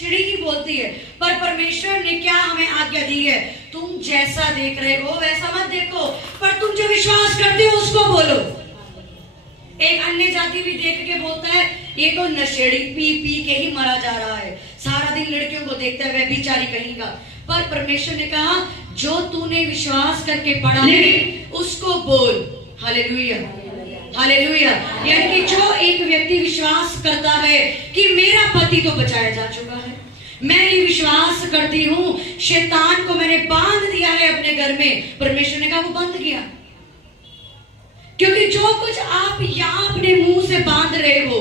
चिड़ी ही बोलती है, पर परमेश्वर ने क्या हमें आज्ञा दी है, तुम जैसा देख रहे हो वैसा मत देखो, पर तुम जो विश्वास करते हो उसको बोलो। एक अन्य जाति भी देख के बोलता है ये तो नशेड़ी पी पी के ही मरा जा रहा है, सारा दिन लड़कियों को देखता है, वह बेचारी कहेगा। पर परमेश्वर ने कहा जो तूने विश्वास करके पढ़ा है उसको बोल। Hallelujah, hallelujah. यानी कि जो एक व्यक्ति विश्वास करता है कि मेरा पति तो बचाया जा चुका है, मैं ये विश्वास करती हूँ शैतान को मैंने बांध दिया है अपने घर में, परमेश्वर ने कहा वो बंद किया। क्योंकि जो कुछ आप यहाँ अपने मुंह से बांध रहे हो,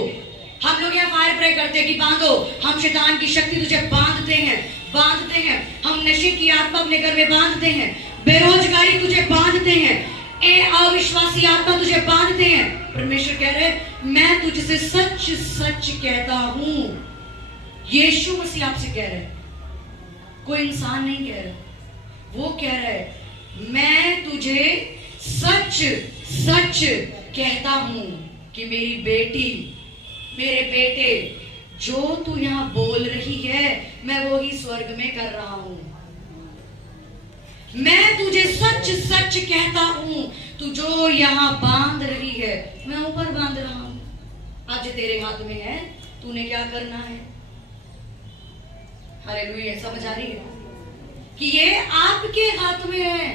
हम लोग यहाँ फायर प्रे करते हैं कि बांधो, हम शैतान की शक्ति तुझे बांधते हैं, हम नशे की आत्मा अपने घर में बांधते हैं, बेरोजगारी तुझे बांधते हैं, अविश्वासी आत्मा तुझे बांधते हैं। परमेश्वर कह रहे मैं तुझसे सच सच कहता हूं, यीशु मसीह आपसे कह रहे, कोई इंसान नहीं कह रहा, वो कह रहा है मैं तुझे सच सच कहता हूं कि मेरी बेटी, मेरे बेटे, जो तू यहां बोल रही है मैं वो ही स्वर्ग में कर रहा हूं। मैं तुझे सच सच कहता हूं, तू जो यहां बांध रही है मैं ऊपर बांध रहा हूं। आज तेरे हाथ में है, तूने क्या करना है। हालेलुया। समझ आ रही है कि ये आपके हाथ में है।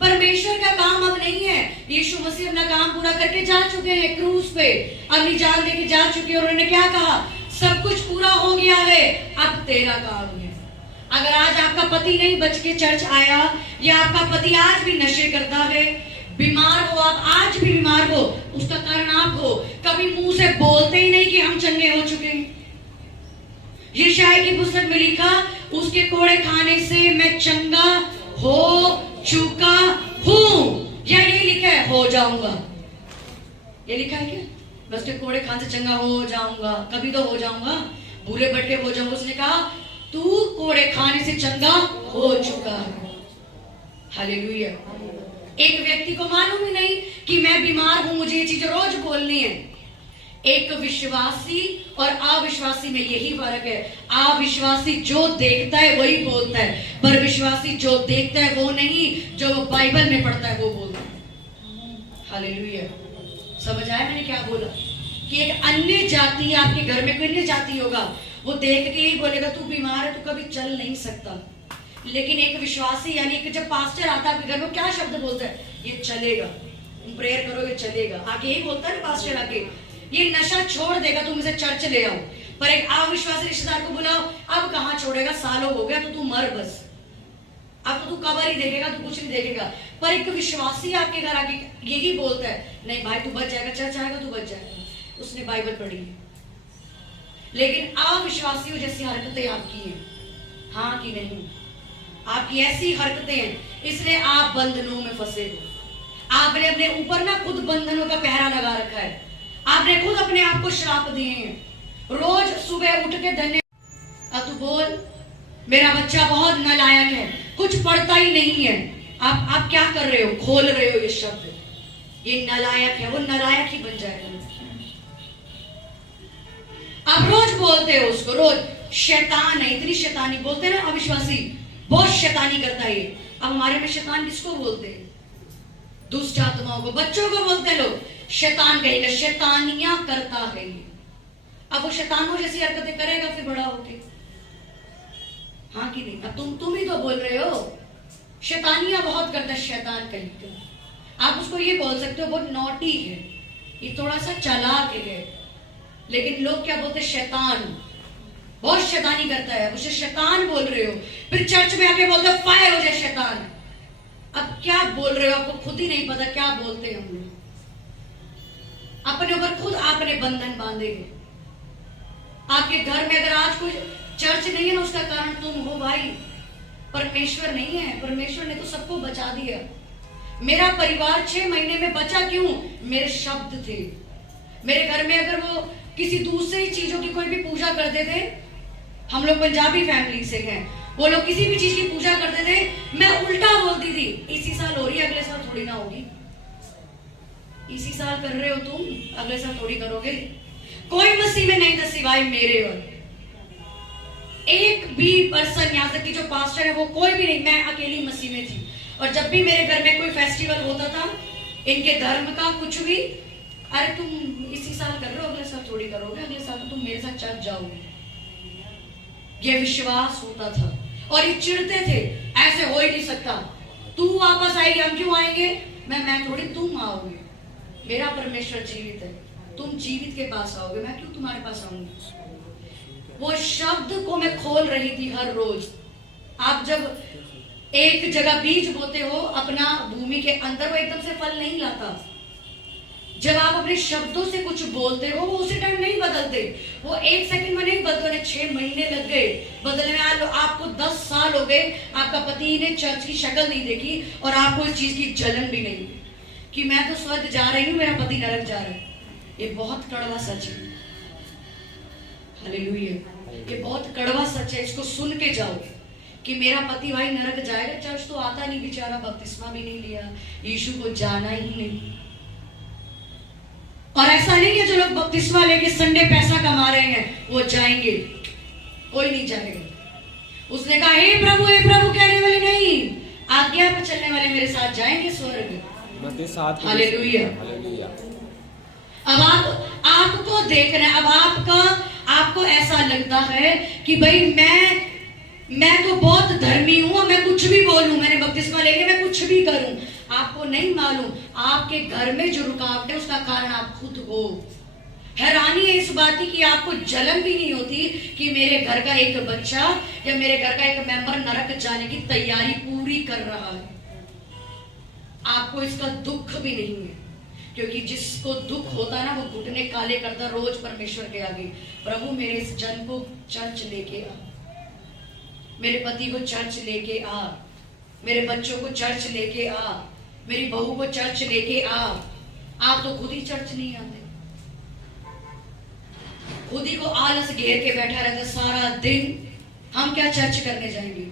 परमेश्वर का काम अब नहीं है, यीशु मसीह अपना काम पूरा करके जा चुके हैं क्रूस पे, अपनी जान लेके जा चुके हैं। उन्होंने क्या कहा, सब कुछ पूरा हो गया है, अब तेरा काम है। अगर आज आपका पति नहीं बच के चर्च आया, या आपका पति आज भी नशे करता है, बीमार हो, आप आज भी बीमार हो, उसका कारण आप हो। कभी मुंह से बोलते ही नहीं कि हम चंगे हो चुके हैं। यशायाह की पुस्तक में लिखा उसके कोड़े खाने से मैं चंगा हो चुका हूं, या ये लिखा है हो जाऊंगा, ये लिखा है क्या, बस के कोड़े खाने से चंगा हो जाऊंगा, कभी तो हो जाऊंगा, भूले भटके हो जाऊंगा। उसने कहा तू कोड़े खाने से चंगा हो चुका है। हालेलुया। एक व्यक्ति को मालूम ही नहीं कि मैं बीमार हूं, मुझे ये चीजें रोज बोलनी है। एक विश्वासी और अविश्वासी में यही फर्क है। अविश्वासी जो देखता है वही बोलता है, पर विश्वासी जो देखता है वो नहीं, जो बाइबल में पढ़ता है वो बोलता है। हालेलुया। समझ आया मैंने क्या बोला, कि एक अन्य जाति, आपके घर में कोई अन्य जाति होगा, वो देख के ही बोलेगा तू बीमार है, तू कभी चल नहीं सकता। लेकिन एक विश्वासी, यानी कि जब पास्टर आता है आपके घर में, क्या शब्द बोलता है, ये चलेगा, तुम प्रेयर करोगे चलेगा। आगे यही बोलता है पास्टर, आगे ये नशा छोड़ देगा, तुम इसे चर्च ले आओ। पर एक अविश्वासी रिश्तेदार को बुलाओ, अब कहां छोड़ेगा, सालों हो गया, तो तू मर बस, अब तो तू कबर ही देखेगा, तू कुछ नहीं देखेगा। पर एक विश्वासी आपके घर आके यही बोलता है, नहीं भाई तू बच जाएगा, चर्च आएगा तू बच जाएगा, उसने बाइबल पढ़ी है। लेकिन अविश्वासियों जैसी हरकतें आपकी हैं, हाँ कि नहीं, आपकी ऐसी हरकतें हैं, इसलिए आप बंधनों में फंसे हो। आपने अपने ऊपर ना खुद बंधनों का पहरा लगा रखा है, आपने खुद अपने आप को श्राप दिए हैं। रोज सुबह उठ के धन्य, अब तू बोल मेरा बच्चा बहुत नालायक है, कुछ पढ़ता ही नहीं है। आप क्या कर रहे हो, खोल रहे हो ये शब्द, ये नालायक है, वो नालायक ही बन जाएगा। आप रोज बोलते हो उसको, रोज शैतान है, इतनी शैतानी बोलते हैं ना अविश्वासी, बहुत शैतानी करता है। अब हमारे में शैतान किसको बोलते हैं, दुष्ट आत्माओं को, बच्चों को बोलते हैं लोग शैतान कहेगा, शैतानियां करता है। अब वो शैतानों जैसी हरकतें करेगा फिर बड़ा होके, हाँ कि नहीं। अब तुम ही तो बोल रहे हो शैतानियां बहुत करता है, शैतान कहेगा। आप उसको ये बोल सकते हो बहुत नॉटी है, ये थोड़ा सा चालाक है, लेकिन लोग क्या बोलते हैं, शैतान, बहुत शैतानी करता है, उसे शैतान बोल रहे हो। फिर चर्च में आके बोलते हो फायर हो जाए शैतान। अब क्या बोल रहे हो, आपको खुद ही नहीं पता क्या बोलते हैं हम लोग। अपने ऊपर खुद आपने बंधन बांधे हैं। आपके घर में अगर आज कोई चर्च नहीं है ना, उसका कारण तुम हो भाई, परमेश्वर नहीं है। परमेश्वर ने तो सबको बचा दिया। मेरा परिवार 6 महीने में बचा क्यों, मेरे शब्द थे। मेरे घर में अगर वो किसी दूसरी चीजों की कोई भी पूजा करते थे, हम लोग पंजाबी फैमिली से हैं, वो लोग किसी भी चीज की पूजा करते थे, मैं उल्टा बोलती थी, इसी साल हो रही है अगले साल थोड़ी ना होगी, इसी साल कर रहे हो तुम, अगले साल थोड़ी करोगे। कोई मसीह में नहीं था सिवाय मेरे और भी पर्सन, यहाँ तक कि जो पास्टर है वो कोई भी नहीं, मैं अकेली मसीह में थी। और जब भी मेरे घर में कोई फेस्टिवल होता था इनके धर्म का कुछ भी, अरे तुम इसी साल कर रहे हो, अगले साल थोड़ी करोगे, अगले साल तो तुम मेरे साथ चल जाओगे। ये विश्वास होता था और ये चिढ़ते थे, ऐसे हो ही नहीं सकता, तू वापस आएगी हम क्यों आएंगे, मैं थोड़ी, तुम आओगे, मेरा परमेश्वर जीवित है, तुम जीवित के पास आओगे, मैं क्यों तुम्हारे पास आऊंगी। वो शब्द को मैं खोल रही थी हर रोज। आप जब एक जगह बीज बोते हो अपना भूमि के अंदर, वो एकदम से फल नहीं लाता। जब आप अपने शब्दों से कुछ बोलते हो वो उसी टाइम नहीं बदलते, वो 1 सेकंड में नहीं बदलते, 6 महीने लग गए बदलने में, आपको 10 साल हो गए, आपका पति ने चर्च की शक्ल नहीं देखी और आपको इस चीज की जलन भी नहीं कि मैं तो स्वर्ग जा रही हूँ, मेरा पति नरक जा रहा है। ये बहुत कड़वा सच है, हालेलुया, ये बहुत कड़वा सच है। इसको सुन के जाओ कि मेरा पति भाई नरक जाएगा, चर्च तो आता नहीं बेचारा, बपतिस्मा भी नहीं लिया, यीशु को जाना ही नहीं। और ऐसा नहीं है जो लोग बपतिस्मा लेके संडे पैसा कमा रहे हैं वो जाएंगे, कोई नहीं जाएगा। उसने कहा हे प्रभु कहने वाले नहीं, आज्ञा पर चलने वाले मेरे साथ जाएंगे स्वर्ग। हालेलुया। अब आपको देखना है, अब आपको ऐसा लगता है कि भाई मैं तो बहुत धर्मी हूं, मैं कुछ भी बोलूं, मैंने बपतिस्मा लेके मैं कुछ भी करूं। आपको नहीं मालूम आपके घर में जो रुकावट है उसका कारण आप खुद हो। हैरानी है इस बात की कि आपको जलन भी नहीं होती कि मेरे घर का एक बच्चा या मेरे घर का एक मेंबर नरक जाने की तैयारी पूरी कर रहा है। आपको इसका दुख भी नहीं है, क्योंकि जिसको दुख होता है ना वो घुटने काले करता रोज परमेश्वर के आगे, प्रभु मेरे इस जन को चर्च लेके आ, मेरे पति को चर्च लेके आ, मेरे बच्चों को चर्च लेके आ, मेरी बहू को चर्च लेके आ। आप तो खुद ही चर्च नहीं आते, खुद ही को आलस घेर के बैठा रहता सारा दिन, हम क्या चर्च करने जाएंगे।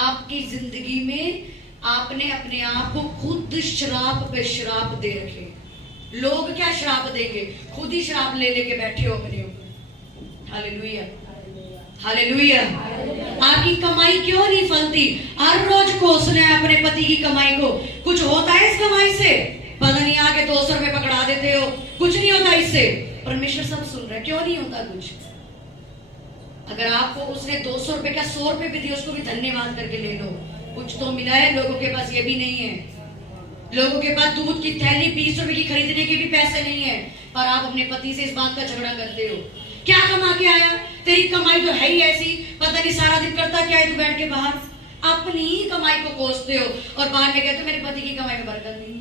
आपकी जिंदगी में आपने अपने आप को खुद श्राप पे श्राप दे रखे। लोग क्या श्राप देंगे, खुद ही श्राप ले लेके बैठे हो अपने ऊपर। Hallelujah, hallelujah. आपकी कमाई क्यों नहीं फलती, हर रोज कोसना है अपने पति की कमाई को, कुछ होता है इस कमाई से, पता नहीं आके 200 रुपए पकड़ा देते हो, कुछ नहीं होता इससे। परमेश्वर सब सुन रहे, क्यों नहीं होता कुछ। अगर आपको उसने 200 रुपए का 100 रुपए भी दिए, उसको भी धन्यवाद करके ले लो, कुछ तो मिला है। लोगों के पास ये भी नहीं है, लोगों के पास दूध की थैली 20 रुपए की खरीदने के भी पैसे नहीं है, पर आप अपने पति से इस बात का झगड़ा करते हो। क्या कमा के आया, तेरी कमाई तो है ही ऐसी, पता नहीं सारा दिन करता क्या है तू बैठ के बाहर। अपनी ही कमाई को कोसते हो और बाद में कहते हो मेरे पति की कमाई में बरकत नहीं।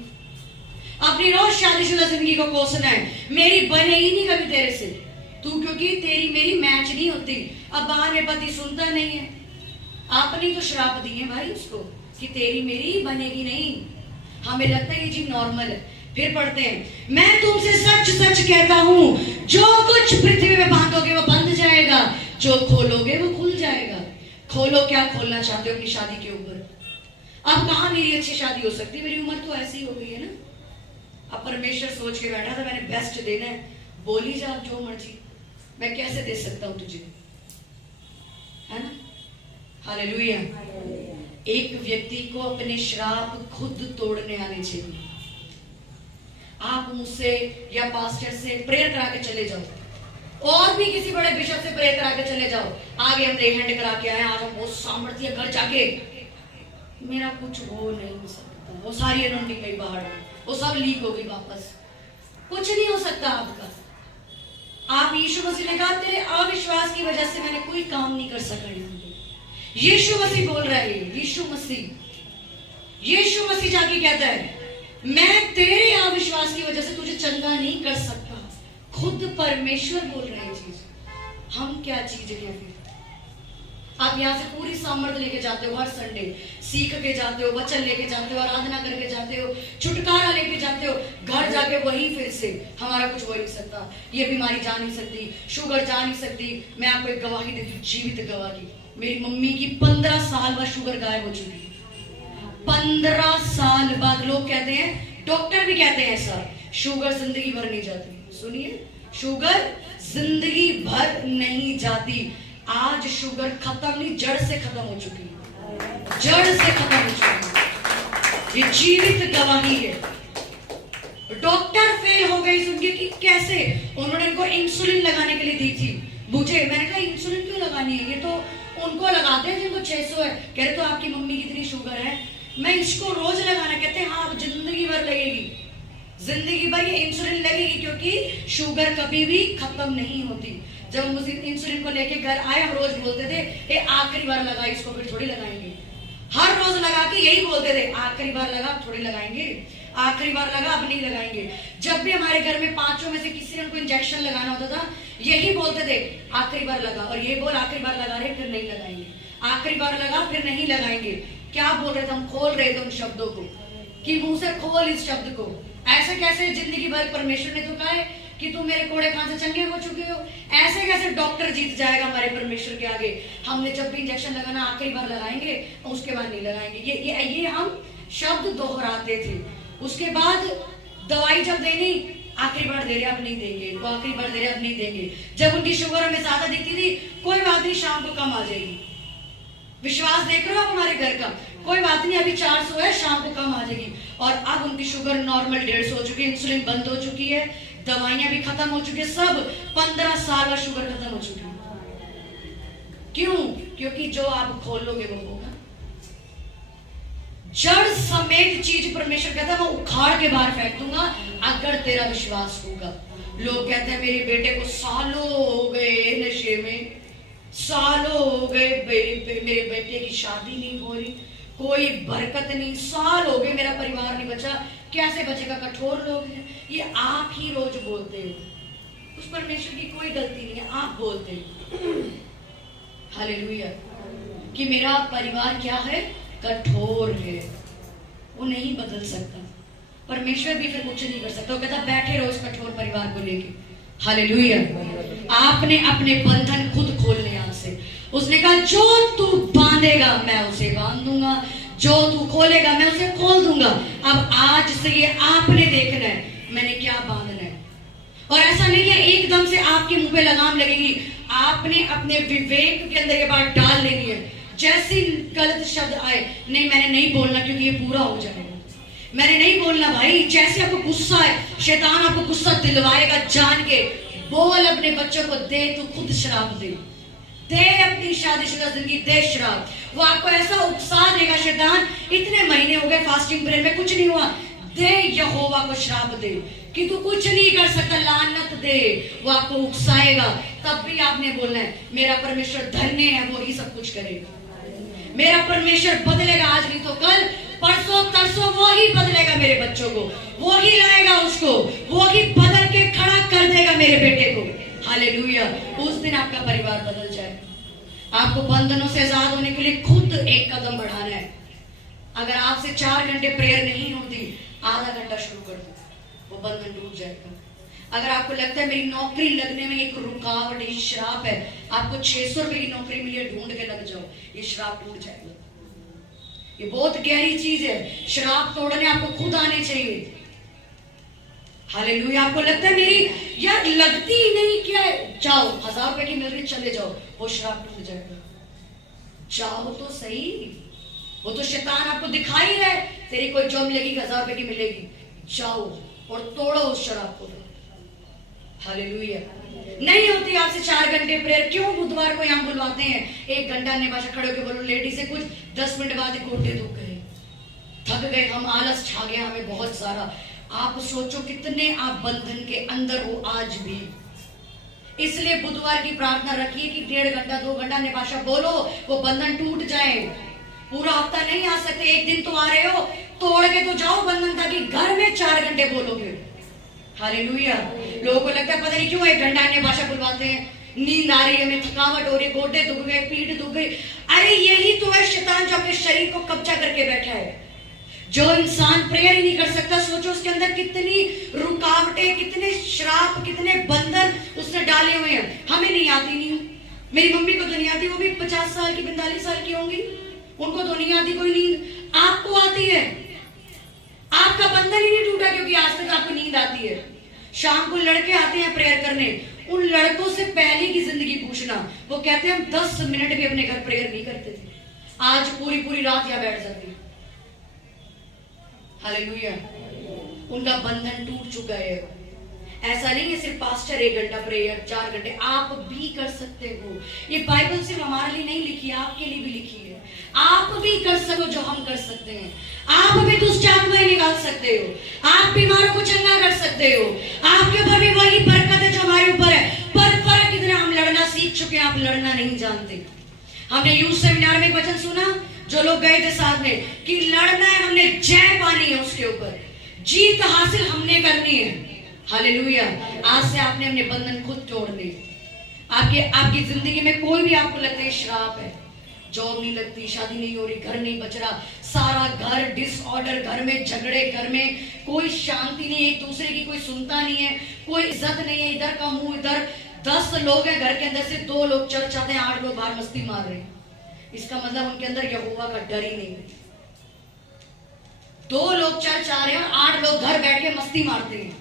अपनी रोज शादीशुदा जिंदगी को कोसना है, मेरी बने ही नहीं कभी तेरे से, तू क्योंकि तेरी मेरी मैच नहीं होती। अब बाहर में पति सुनता नहीं है, आपने तो श्राप दिए भाई उसको कि तेरी मेरी बनेगी नहीं। हमें लगता है ये जी नॉर्मल है। फिर पढ़ते हैं, मैं तुमसे सच सच कहता हूं, जो कुछ पृथ्वी में बांधोगे वो बंध जाएगा, जो खोलोगे वो खुल जाएगा। खोलो, क्या खोलना चाहते हो अपनी शादी के ऊपर। अब कहां मेरी अच्छी शादी हो सकती है, मेरी उम्र तो ऐसी हो गई है ना। अब परमेश्वर सोच के बैठा था मैंने बेस्ट देना है, बोली जा जो मर्जी, मैं कैसे दे सकता हूं तुझे, है ना। हालेलुया। एक व्यक्ति को अपने श्राप खुद तोड़ने आने चाहिए। आप मुझसे या पास्टर से प्रेयर करा के चले जाओ, और भी किसी बड़े बिशप से प्रेयर करा के चले जाओ, आगे हम लेहंड करा के आए, आज हम बहुत सामर्थ्य घर जाके, मेरा कुछ हो नहीं सकता। वो सारी अनोइंटिंग गई बाहर, वो सब लीक हो गई वापस, कुछ नहीं हो सकता आपका। आप यीशु मसीह ने कहा तेरे अविश्वास की वजह से मैंने कोई काम नहीं कर सका। यीशु मसीह बोल रहा है, यीशु मसीह जाके कहता है मैं तेरे अविश्वास की वजह से तुझे चंगा नहीं कर सकता। खुद परमेश्वर बोल रहे हैं चीज, हम क्या चीज है। आप यहाँ से पूरी सामर्थ लेके जाते हो, हर संडे सीख के जाते हो, वचन लेके जाते हो, आराधना करके जाते हो, छुटकारा लेके जाते हो, घर जाके वही फिर से हमारा कुछ हो नहीं सकता, ये बीमारी जा नहीं सकती, शुगर जा नहीं सकती। मैं आपको एक गवाही देती हूँ, जीवित गवाही। मेरी मम्मी की 15 साल बाद शुगर गायब हो चुकी है। 15 साल बाद। लोग कहते हैं, डॉक्टर भी कहते हैं ऐसा, शुगर जिंदगी भर नहीं जाती। सुनिए, शुगर जिंदगी भर नहीं जाती। आज शुगर खत्म नहीं, जड़ से खत्म हो चुकी है, जड़ से खत्म हो चुकी है। ये जीवित गवाही है। डॉक्टर फेल हो गए सुन के कि कैसे, उन्होंने इनको इंसुलिन लगाने के लिए दी थी मुझे। मैंने कहा इंसुलिन क्यों लगानी है, ये तो उनको लगाते हैं जिनको 600 है। कह रहे तो आपकी मम्मी की इतनी शुगर है, मैं इसको रोज लगाना। कहते हैं हाँ, अब जिंदगी भर लगेगी, जिंदगी भर ये इंसुलिन लगेगी, क्योंकि शुगर कभी भी खत्म नहीं होती। जब हम इंसुलिन को लेके घर आए, हम रोज बोलते थे ये आखिरी बार लगा, इसको फिर थोड़ी लगाएंगे। हर रोज लगा के यही बोलते थे, आखिरी बार लगा, थोड़ी लगाएंगे, आखिरी बार लगा, अब नहीं लगाएंगे। जब भी हमारे घर में पांचों में से किसी ने उनको इंजेक्शन लगाना होता था, यही बोलते थे आखिरी बार लगा, और ये बोल आखिरी बार लगा रहे फिर नहीं लगाएंगे, आखिरी बार लगा फिर नहीं लगाएंगे। क्या बोल रहे थे हम, खोल रहे थे उन शब्दों को कि मुंह से खोल इस शब्द को। ऐसे कैसे जिंदगी भर परमेश्वर ने तो कहा है कि तुम मेरे कोड़े खान से चंगे हो चुके हो, ऐसे कैसे डॉक्टर जीत जाएगा हमारे परमेश्वर के आगे। हमने जब भी इंजेक्शन लगाना आखिरी बार लगाएंगे, उसके बाद नहीं लगाएंगे। ये हम शब्द दोहराते थे। उसके बाद दवाई जब देनी, आखिरी बार दे रहे अब नहीं देंगे, वो आखिरी बार दे रहे अब नहीं देंगे। जब उनकी शुगर हमें ज्यादा दिखती थी, कोई बात नहीं शाम को कम आ जाएगी। विश्वास देख रहे हो आप हमारे घर का, कोई बात नहीं अभी 400 है, शाम को कम आ जाएगी। और अब उनकी शुगर नॉर्मल 150 हो चुकी है, इंसुलिन बंद हो चुकी है, दवाइयां भी खत्म हो चुकी है, सब 15 साल का शुगर खत्म हो चुकी है। क्यों? क्योंकि जो आप खोलोगे वो होगा। जड़ समेत चीज परमेश्वर कहता है मैं उखाड़ के बाहर फेंक दूंगा अगर तेरा विश्वास होगा। लोग कहते हैं मेरे बेटे को सालों हो गए नशे में, सालों हो गए मेरे बेटे की शादी नहीं हो रही, कोई बरकत नहीं, साल हो गए मेरा परिवार नहीं बचा। कैसे बचेगा? कठोर लोग हैं। ये आप ही रोज बोलते हो, उस परमेश्वर की कोई गलती नहीं है, आप बोलते हो हालेलुया कि मेरा परिवार क्या है, कठोर है, वो नहीं बदल सकता। परमेश्वर भी फिर कुछ नहीं कर सकता, वो कहता बैठे रहो इस कठोर परिवार को लेके। हालेलुया। आपने अपने बंधन खुद खोलने यहाँ से। उसने कहा जो तू बांधेगा मैं उसे बांध दूंगा, जो तू खोलेगा मैं उसे खोल दूंगा। अब आज से ये आपने देखना है मैंने क्या बांधना है। और ऐसा नहीं है एकदम से आपके मुंह पे लगाम लगेगी, आपने अपने विवेक के अंदर ये बात डाल लेनी है। जैसे गलत शब्द आए, नहीं मैंने नहीं बोलना क्योंकि ये पूरा हो जाएगा, मैंने नहीं बोलना भाई। जैसे आपको गुस्सा है, शैतान आपको गुस्सा दिलवाएगा जान के, बोल अपने बच्चों को दे, तू खुद शराब दे अपनी शादीशुदा जिंदगी दे शराब। वो आपको ऐसा उकसा देगा शैतान, इतने महीने हो गए फास्टिंग प्रेयर में कुछ नहीं हुआ, दे यहोवा को श्राप दे कि तू कुछ नहीं कर सकता, लानत दे। वो आपको उकसाएगा, तब भी आपने बोलना है मेरा परमेश्वर धन्य है, वो ही सब कुछ करेगा। मेरा परमेश्वर बदलेगा आज नहीं तो कल, परसों तरसों वो ही बदलेगा मेरे बच्चों को, वो ही लाएगा उसको, वो ही बदल के खड़ा कर देगा मेरे बेटे को। हालेलुया। उस दिन आपका परिवार बदल जाए। आपको बंधनों से आजाद होने के लिए खुद एक कदम बढ़ाना है। अगर आपसे 4 घंटे प्रेयर नहीं होती, आधा घंटा शुरू कर दो, वो बंधन टूट जाएगा। अगर आपको लगता है मेरी नौकरी लगने में एक रुकावट, ये श्राप है, आपको 600 रुपए की नौकरी मिली है, ढूंढ के लग जाओ, ये श्राप टूट जाएगा। ये बहुत गहरी चीज है, श्राप तोड़ने आपको खुद आने चाहिए। हालेलुया। आपको लगता है मेरी यार लगती ही नहीं, क्या है, जाओ 1000 रुपए की मिल रही, चले जाओ, वो श्राप टूट जाएगा। जाओ तो सही, वो तो शैतान आपको दिखाई रहा है तेरी कोई जॉब मिलेगी 1000 रुपए की मिलेगी, जाओ और तोड़ो उस शराब को। हालेलुया। नहीं होती आपसे 4 घंटे प्रेयर, क्यों बुधवार को यहाँ बुलवाते हैं 1 घंटा ने भाषा खड़े होकर बोलो लेडी से कुछ, 10 मिनट बाद गोटे दुख गए, थक गए हम, आलस छा गया हमें बहुत सारा। आप सोचो कितने आप बंधन के अंदर हो आज भी। इसलिए बुधवार की प्रार्थना रखिए कि 1.5 घंटा 2 घंटा ने भाषा बोलो, वो बंधन टूट जाए। पूरा हफ्ता नहीं आ सकते, एक दिन तो आ रहे हो, तोड़ के तो जाओ बंधन, ताकि घर में 4 घंटे बोलोगे। हालेलुया। लोगों को लगता है पता नहीं क्यों 1 घंटा ने भाषा बुलवाते हैं, नींद आ रही है, हमें थकावट हो रही है, गोटे दुख गए, पीठ दुख गई। अरे यही तो है शैतान जो अपने शरीर को कब्जा करके बैठा है। जो इंसान प्रेयर ही नहीं कर सकता, सोचो उसके अंदर कितनी रुकावटें, कितने श्राप, कितने बंधन उसने डाले हुए हैं। हमें नहीं आती, नहीं मेरी मम्मी को तो नहीं आती, वो भी 50 साल की 45 साल की होंगी, उनको तो नहीं आती कोई नींद। आपको आती है, आपका बंधन ही नहीं टूटा क्योंकि आज तक आपको नींद आती है। शाम को लड़के आते हैं प्रेयर करने, उन लड़कों से पहले की जिंदगी पूछना, वो कहते हैं हम 10 मिनट भी अपने घर प्रेयर नहीं करते थे, आज पूरी पूरी रात यहां बैठ जाते हैं। हालेलुया। उनका बंधन टूट चुका है। ऐसा नहीं है सिर्फ पास्टर 1 घंटा प्रेयर, 4 घंटे, आप भी कर सकते हो। ये बाइबल सिर्फ हमारे लिए नहीं लिखी है, आपके लिए भी लिखी है। आप भी कर सको जो हम कर सकते हैं। आप भी दुष्ट आत्माएं निकाल सकते हो, आप बीमारों को चंगा कर सकते हो। आपके ऊपर भी वही बरकत है जो हमारे ऊपर है, पर फर्क इतना, हम लड़ना सीख चुके हैं, आप लड़ना नहीं जानते। हमने यूथ सेमिनार में एक वचन सुना, जो लोग गए थे साथ में, कि लड़ना है, हमने जय पानी है, उसके ऊपर जीत हासिल हमने करनी है। हालेलुया। आज से आपने अपने बंधन खुद तोड़ने। आपकी जिंदगी में कोई भी आपको लगता है श्राप है, जॉब नहीं लगती, शादी नहीं हो रही, घर नहीं बच रहा, सारा घर डिसऑर्डर, घर में झगड़े, घर में कोई शांति नहीं है, एक दूसरे की कोई सुनता नहीं है, कोई इज्जत नहीं है, इधर का मुंह इधर, 10 लोग हैं घर के अंदर से 2 लोग चर्च आते हैं, 8 लोग बाहर मस्ती मार रहे हैं। इसका मतलब उनके अंदर यहोवा का डर ही नहीं है। 2 लोग चर्च आ रहे हैं और 8 लोग घर बैठ के मस्ती मारते हैं।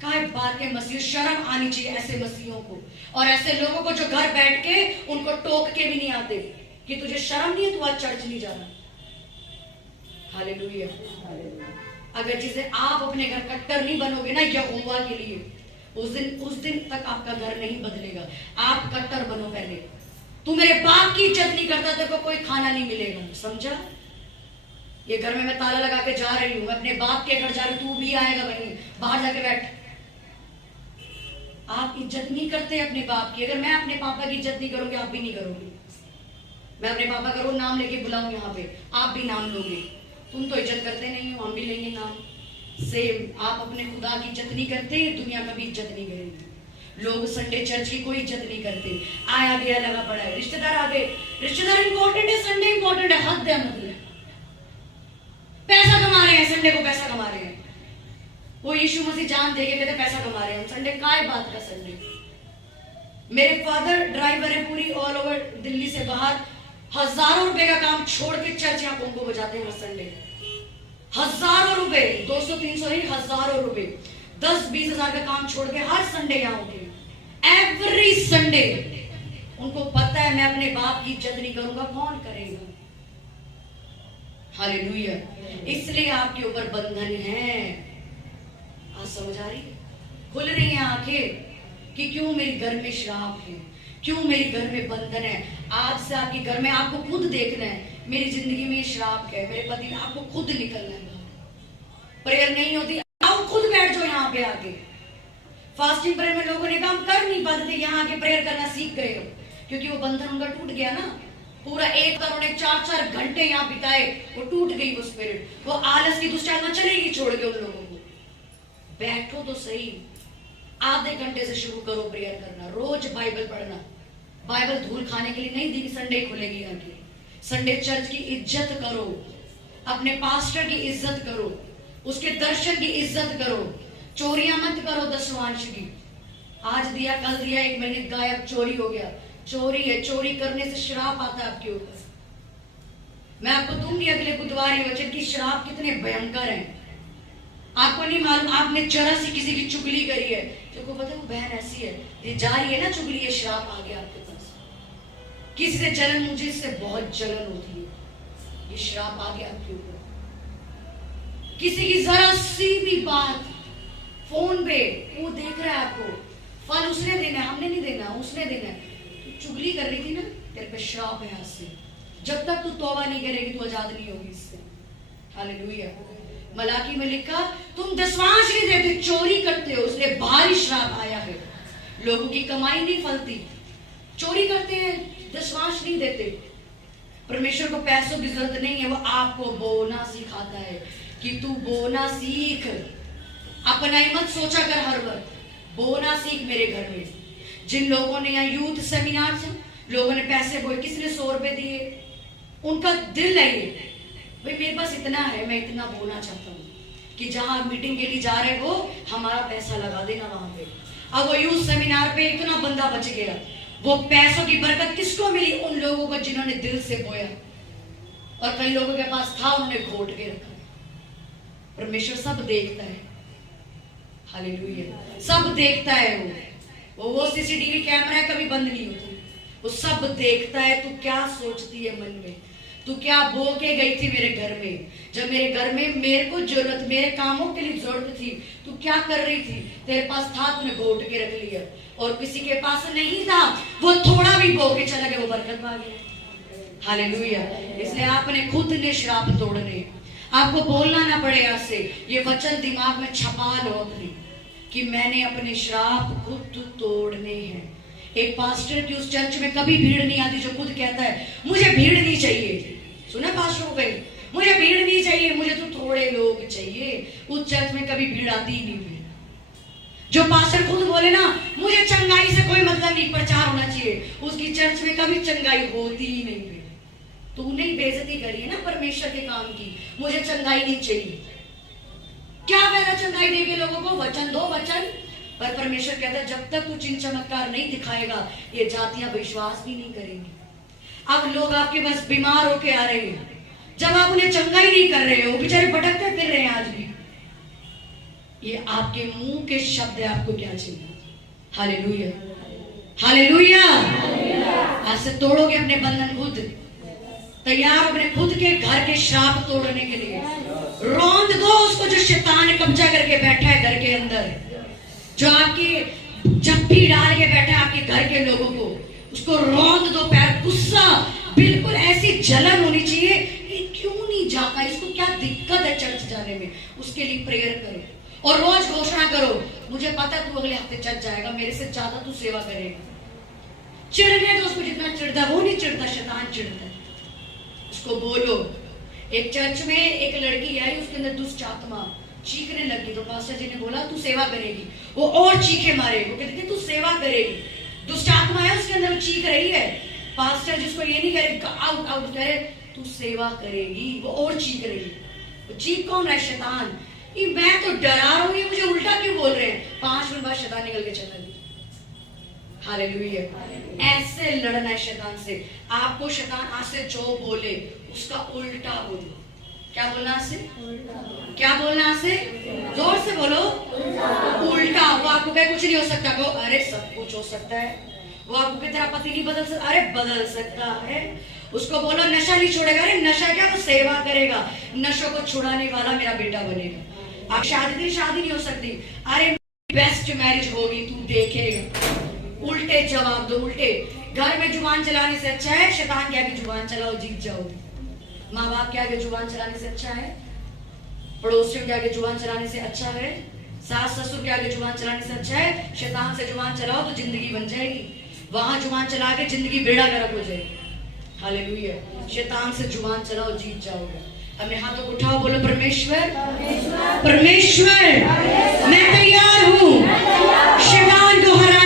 काय बात के मसीह, शर्म आनी चाहिए ऐसे मसीहों को और ऐसे लोगों को जो घर बैठ के उनको टोक के भी नहीं आते कि तुझे शर्म नहीं है, तू आज चर्च नहीं जा रहा। हालेलुया। अगर जिसे आप अपने घर कट्टर नहीं बनोगे ना यहोवा के लिए, उस दिन तक आपका घर नहीं बदलेगा। आप कट्टर बनो पहले। तू मेरे बाप की इज्जत नहीं करता, तेरे को कोई खाना नहीं मिलेगा, समझा? ये घर में मैं ताला लगा के जा रही हूं, मैं अपने बाप के घर जा रही हूं, तू भी आएगा वहीं, बाहर जाके बैठ। आप इज्जत नहीं करते अपने बाप की। अगर मैं अपने पापा की इज्जत नहीं करूंगी, आप भी नहीं करोगे। मैं अपने पापा का रोज नाम लेके बुलाऊं यहाँ पे, आप भी नाम लोगे। तुम तो इज्जत करते नहीं हो, हम भी लेंगे नाम। सेम, आप अपने खुदा की इज्जत नहीं करते, दुनिया का भी इज्जत नहीं करेंगे। लोग संडे चर्च की कोई इज्जत नहीं करते, आया गया लगा पड़ा है, रिश्तेदार आ गए, रिश्तेदार इंपॉर्टेंट है, संडे इंपॉर्टेंट है, हद है मतलब। पैसा कमा रहे हैं, संडे को पैसा कमा रहे हैं। वो यीशु मसीह जान देके कहते पैसा कमा रहे हैं, संडे काय बात का संडे। मेरे फादर ड्राइवर है, पूरी ऑल ओवर दिल्ली से बाहर, हजारों रुपए का काम छोड़ के चर्च यहाँ कोंको बजाते हैं हर संडे। हजारों रुपए, 200-300 नहीं, हजारों रुपए, 10-20 हजार का काम छोड़ के हर संडे यहाँ होते हैं, एवरी संडे। उनको पता है मैं अपने बाप की इज्जत नहीं करूंगा, कौन करेगा? हालेलुया। इसलिए आपके ऊपर बंधन है। आज समझ आ रही है, खुल रही है आंखें कि क्यों मेरे घर में श्राप है, क्यों मेरे घर में बंधन है। आज से आपके घर में आपको खुद देखना है, मेरी जिंदगी में श्राप है, मेरे पति ने, आपको खुद निकलना है। प्रेयर नहीं होती, आओ खुद बैठ जाओ यहाँ पे आके। फास्टिंग प्रेयर में लोगों ने काम कर नहीं पाते, यहाँ आके प्रेयर करना सीख गए हो, क्योंकि वो बंधन उनका टूट गया ना। पूरा एक बार उन्हें 4-4 घंटे यहाँ बिताए, वो टूट गई वो स्पिरिट, वो आलस की दुष्ट आत्मा चलेगी छोड़ के उन लोगों को। बैठो तो सही, आधे घंटे से शुरू करो प्रेयर करना, रोज बाइबल पढ़ना। बाइबल धूल खाने के लिए नहीं दी, संडे खुलेगी आगे। संडे चर्च की इज्जत करो, अपने पास्टर की इज्जत करो, उसके दर्शन की इज्जत करो, चोरियां मत करो दशवांश की। आज दिया कल दिया, 1 महीने गायब, चोरी हो गया। चोरी है, चोरी करने से श्राप आता है आपके ऊपर। मैं आपको दूंगी अगले बुधवार ये वचन की श्राप कितने भयंकर हैं। आपको नहीं मालूम, आपने जरा सी किसी की चुगली करी है, जो को पता है वो बहन ऐसी है, ये जा रही है ना चुगली, ये श्राप आ गया आपके पास। किसी से जलन, मुझे इससे बहुत जलन होती है, ये श्राप आ गया आपके ऊपर। किसी की जरा सी भी बात फोन पे, वो देख रहा है आपको, फल उसने देना है, हमने नहीं देना, उसने देना है। तू चुगली कर रही थी ना, तेरे पे श्राप है आज से। जब तक तू तौबा नहीं करेगी तू आजाद नहीं होगी इससे। हालेलुया। मलाकी में लिखा, तुम दशवांश नहीं देते, चोरी करते हो, इसलिए भारी श्राप आया है। लोगों की कमाई नहीं फलती, चोरी करते हैं, दशवांश नहीं देते। परमेश्वर को पैसों की जरूरत नहीं है, वो आपको बोना सिखाता है कि तू बोना सीख। अपना ही मत सोचा कर हर वक्त, बोना सीख मेरे घर में। जिन लोगों ने यहाँ यूथ सेमिनार से लोगों ने पैसे बोए, किसी ने 100 रुपए दिए, उनका दिल है ये, भाई मेरे पास इतना है, मैं इतना बोलना चाहता हूँ कि जहां मीटिंग के लिए जा रहे हो हमारा पैसा लगा देना वहां पे। अब वो यूथ सेमिनार पे इतना बंदा बच गया, वो पैसों की बरकत किसको मिली? उन लोगों को जिन्होंने दिल से बोया, और कई लोगों के पास था उन्होंने घोट के रखा। परमेश्वर सब देखता है, हालेलुया, सब देखता है। वो सीसीटीवी कैमरा है, कभी बंद नहीं होती, वो सब देखता है। तू क्या सोचती है मन में, तू क्या बो के गई थी मेरे घर में, जब मेरे घर में मेरे को जरूरत, मेरे कामों के लिए जरूरत थी, तू क्या कर रही थी? तेरे पास था, तूने बोट के रख लिया, और किसी के पास नहीं था, वो थोड़ा भी बो के चला गया, वो बरकत पा गया। हालेलुया। इसलिए आपने खुद ने श्राप तोड़ने, आपको बोलना ना पड़े आज से, ये वचन दिमाग में छपा लो अपने, कि मैंने अपने श्राप खुद तोड़ने हैं। एक पास्टर की उस चर्च में कभी भीड़ नहीं आती, जो खुद कहता है मुझे भीड़ नहीं चाहिए। सुना पास्टर को कहीं, मुझे भीड़ नहीं चाहिए, मुझे तो थोड़े लोग चाहिए। उस चर्च में कभी भीड़ आती ही नहीं। जो पास्टर खुद बोले ना मुझे चंगाई से कोई मतलब नहीं, प्रचार होना चाहिए, उसकी चर्च में कभी चंगाई होती ही नहीं। तूने ही बेइज्जती करी है ना परमेश्वर के काम की, मुझे चंगाई नहीं चाहिए। क्या फायदा चंगाई देके लोगों को? वचन दो, वचन। पर परमेश्वर कहता है जब तक तू चिन्ह चमत्कार नहीं दिखाएगा, ये जातियां विश्वास भी नहीं करेंगी। अब लोग आपके पास बीमार होके आ रहे हैं, जब आप उन्हें चंगाई नहीं कर रहे हो, बेचारे भटकते फिर रहे हैं आज भी। ये आपके मुंह के शब्द है, आपको क्या चाहिए? Hallelujah, hallelujah. आज से तोड़ोगे अपने बंधन खुद, तैयार अपने खुद के घर के श्राप तोड़ने के लिए। रौंद दो उसको जो शैतान कब्जा करके बैठा है घर के अंदर, जो आपके जप्पी डाल के बैठा है आपके घर के लोगों को, उसको रौंद दो। पैर गुस्सा, बिल्कुल ऐसी जलन होनी चाहिए कि क्यों नहीं जाता, इसको क्या दिक्कत है चर्च जाने में, उसके लिए प्रेयर करो और रोज घोषणा करो, मुझे पता है तू अगले हफ्ते चर्च जाएगा, मेरे से ज्यादा तू सेवा करेगा। चिढ़ने दो उसको, जितना चिढ़ता वो नहीं चिढ़ता, शैतान चिढ़ता है। उसको बोलो। एक चर्च में एक लड़की आई, उसके अंदर दुष्ट आत्मा चीखने लगी, तो पास्टर जी ने बोला तू सेवा करेगी, वो और चीखे मारे, वो कहते तू सेवा करेगी, दुष्ट आत्मा है उसके अंदर, वो चीख रही है। पास्टर जिसको ये नहीं करे आउट आउट करे, तू सेवा करेगी, वो और चीख रही है। चीख कौन रहा है? शैतान। मैं तो डरा रहा हूँ, ये मुझे उल्टा क्यों बोल रहे हैं? 5 मिनट बाद शैतान निकल के चला गया। हालेलुया। ऐसे लड़ना है शैतान से। आपको शैतान आज से जो बोले उसका उल्टा बोलो। क्या बोलना से? क्या बोलना से? जोर से बोलो, उल्टा। वो आपको कहे कुछ नहीं हो सकता, कहो अरे सब कुछ हो सकता है। वो आपको तेरा पति नहीं बदल सकता, अरे बदल सकता है। उसको बोलो नशा नहीं छोड़ेगा, अरे नशा क्या, वो सेवा करेगा, नशों को छुड़ाने वाला मेरा बेटा बनेगा। आप शादी नहीं हो सकती, अरे बेस्ट मैरिज होगी, तू देखेगा। उल्टे जवाब दो, उल्टे। घर में जुबान चलाने से अच्छा है शैतान के आगे जुबान चलाओ, जीत जाओगे। माँ बाप के आगे जुबान चलाने से अच्छा है, पड़ोसियों के आगे जुबान चलाने से अच्छा है, सास ससुर के आगे जुबान चलाने से अच्छा है शैतान से जुबान चलाओ तो जिंदगी बन जाएगी। वहां जुबान चला के जिंदगी बेड़ा गर्क हो जाएगी। हालेलुया। शैतान से जुबान चलाओ, जीत जाओगे। अपने हाथों को उठाओ, बोलो परमेश्वर, परमेश्वर मैं तैयार हूँ शैतान को हरा